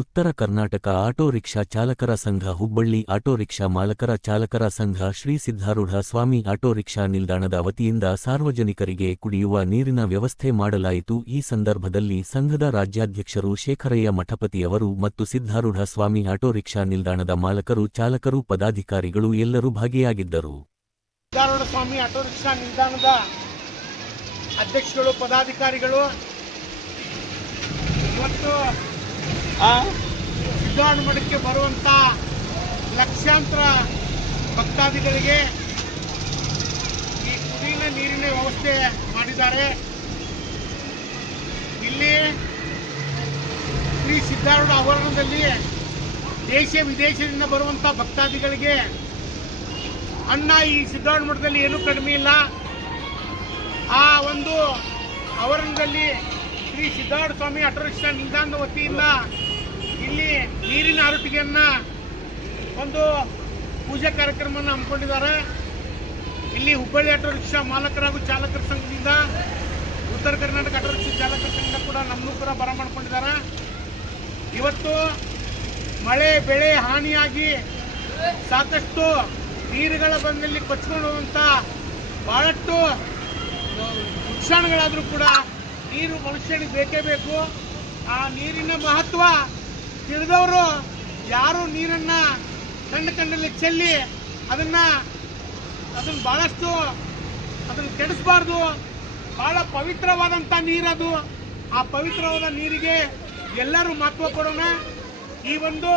ಉತ್ತರ Karnataka auto rickshaw ಚಾಲಕರ ಸಂಘ ಹುಬ್ಬಳ್ಳಿ ಆಟೋ ರಿಕ್ಷಾ ಮಾಲಕರ ಚಾಲಕರ ಸಂಘ ಶ್ರೀ ಸಿದ್ಧಾರೂಢ ಸ್ವಾಮಿ ಆಟೋ ರಿಕ್ಷಾ ನಿಲ್ದಾಣದ ವತಿಯಿಂದ ಸಾರ್ವಜನಿಕರಿಗೆ ಕುಡಿಯುವ ನೀರಿನ ವ್ಯವಸ್ಥೆ ಮಾಡಲಾಯಿತು. ಈ ಸಂದರ್ಭದಲ್ಲಿ ಸಂಘದ ರಾಜ್ಯಾಧ್ಯಕ್ಷರು ಶೇಖರಯ್ಯ ಮಠಪತಿಯವರು ಮತ್ತು ಸಿದ್ಧಾರೂಢ ಸ್ವಾಮಿ ಆಟೋ ರಿಕ್ಷಾ ನಿಲ್ದಾಣದ ಮಾಲಕರು ಚಾಲಕರು ಪದಾಧಿಕಾರಿಗಳು ಎಲ್ಲರೂ ಭಾಗಿಯಾಗಿದ್ದರು. ಸ್ವಾಮಿ ಅಧ್ಯಕ್ಷಗಳು, ಪದಾಧಿಕಾರಿಗಳು ಇವತ್ತು ಸಿದ್ದಾರೂಢ ಮಠಕ್ಕೆ ಬರುವಂತ ಲಕ್ಷಾಂತರ ಭಕ್ತಾದಿಗಳಿಗೆ ಈ ಕುಡಿಯುವ ನೀರಿನ ವ್ಯವಸ್ಥೆ ಮಾಡಿದ್ದಾರೆ. ಇಲ್ಲಿ ಶ್ರೀ ಸಿದ್ದಾರೂಢ ಆವರಣದಲ್ಲಿ ದೇಶ ವಿದೇಶದಿಂದ ಬರುವಂತ ಭಕ್ತಾದಿಗಳಿಗೆ ಅನ್ನ ಈ ಸಿದ್ದಾರೂಢ ಮಠದಲ್ಲಿ ಏನೂ ಕಡಿಮೆ ಇಲ್ಲ. ಆ ಒಂದು ಆವರಣದಲ್ಲಿ ಶ್ರೀ ಸಿದ್ದಾರೂಢ ಸ್ವಾಮಿ ಆಟೋ ರಿಕ್ಷಾ ನಿಲ್ದಾಣದ ವತಿಯಿಂದ ಇಲ್ಲಿ ನೀರಿನ ಆರತಿಗೆಯನ್ನ ಒಂದು ಪೂಜಾ ಕಾರ್ಯಕ್ರಮವನ್ನು ಹಮ್ಮಿಕೊಂಡಿದ್ದಾರೆ. ಇಲ್ಲಿ ಹುಬ್ಬಳ್ಳಿ ಆಟೋ ರಿಕ್ಷಾ ಮಾಲಕರ ಹಾಗೂ ಚಾಲಕರ ಸಂಘದಿಂದ ಉತ್ತರ ಕರ್ನಾಟಕ ಆಟೋ ರಿಕ್ಷಾ ಚಾಲಕರ ಸಂಘ ಕೂಡ ನಮ್ಮನ್ನು ಕೂಡ ಬರ ಮಾಡ್ಕೊಂಡಿದ್ದಾರೆ. ಇವತ್ತು ಮಳೆ, ಬೆಳೆ ಹಾನಿಯಾಗಿ ಸಾಕಷ್ಟು ನೀರುಗಳ ಬಂದಲ್ಲಿ ಕೊಚ್ಕೊಂಡು ಹೋಗುವಂಥ ಬಹಳಷ್ಟು ನುಕ್ಸಾನಗಳಾದರೂ ಕೂಡ ನೀರು ಮನುಷ್ಯನಿಗೆ ಬೇಕೇ ಬೇಕು. ಆ ನೀರಿನ ಮಹತ್ವ ತಿಳಿದವರು ಯಾರು ನೀರನ್ನ ಕಂಡ ಕಂಡಲ್ಲಿ ಚೆಲ್ಲಿ ಅದನ್ನ ಅದನ್ನ ಬಹಳಷ್ಟು ಅದನ್ನು ಕೆಡಿಸಬಾರ್ದು. ಬಹಳ ಪವಿತ್ರವಾದಂಥ ನೀರದು. ಆ ಪವಿತ್ರವಾದ ನೀರಿಗೆ ಎಲ್ಲರೂ ಮಹತ್ವ ಕೊಡೋಣ. ಈ ಒಂದು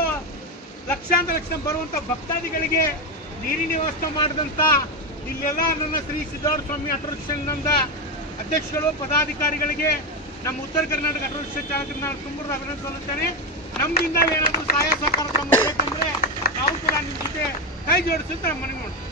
ಲಕ್ಷಾಂತರ ಲಕ್ಷ ಬರುವಂತ ಭಕ್ತಾದಿಗಳಿಗೆ ನೀರಿನ ವ್ಯವಸ್ಥೆ ಮಾಡಿದಂತ ಇಲ್ಲೆಲ್ಲ ನನ್ನ ಶ್ರೀ ಸಿದ್ಧಾರ್ಥ ಸ್ವಾಮಿ ಅಟೋರಿಕ್ಷನ್ನಿಂದ ಅಧ್ಯಕ್ಷಗಳು ಪದಾಧಿಕಾರಿಗಳಿಗೆ ನಮ್ಮ ಉತ್ತರ ಕರ್ನಾಟಕ ಅಟೋರಿಕ್ಷಾ ಚಾಲಕರನ್ನ ನಾನು ತುಂಬ ಅಭಿನಂದನೆ ಸಲ್ಲಿಸ್ತೇನೆ ನಮ್ಮಿಂದ ಏನಾದರೂ ಸಹಾಯ ಸಹಕಾರ ಬೇಕಂದ್ರೆ ನಾವು ಕೂಡ ನಿಮ್ಮ ಜೊತೆ ಕೈ ಜೋಡಿಸುತ್ತೆ ಮನೆ ಮಾಡ್ತೀವಿ.